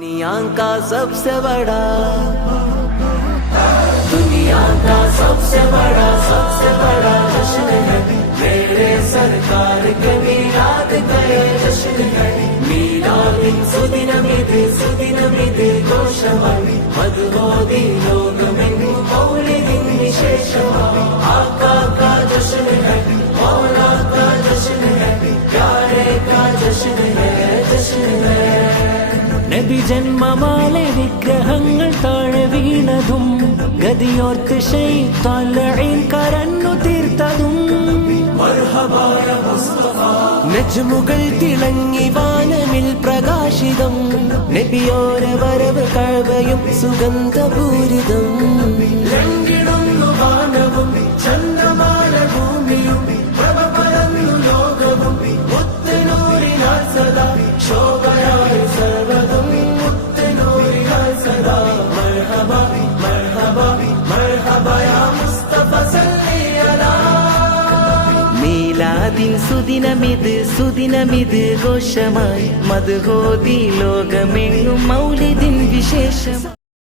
दुनिया का सबसे बड़ा दुनिया का सबसे बड़ा जश्न है मेरे सरकार के मीलाद का ये जश्न है मीलादिन सुदिनमिद घोषवाणी मधुमोदी लोग में मौलिदिन विशेषवा आका का जश्न है मौला का जश्न है प्यारे का जश्न है നബി ജന്മമാലെ വിഗ്രഹങ്ങൾ താഴെ വീണതും ഗതിയോർത്ത് ശൈത്താൻ ലഈൻ കരഞ്ഞു തീർത്തതും മർഹബായ മുസ്തഫ നജ്മുകൾ തിളങ്ങി വാനമിൽ പ്രകാശിതം നബിയോരെ വരവ് കഅബയും സുഗന്ധപൂരിതം ലംഘിടുന്നു വാനവും ചന്ദ്രമാല ഭൂമിയും പ്രഭ പരന്നു ലോകവും മുത്തുനൂറിനാൽ സദാ ശോഭയായി സർവ്വതും മുത്തുനൂറിനാൽ സദാ മർഹബാ മർഹബാ മർഹബാ യാ മുസ്തഫ സല്ലി അലാ മീലാദിൻ സുദിനമിത് ഘോഷമായി മദ്ഹോദി ലോകമെങ്ങും മൗലിദിൻ വിശേഷം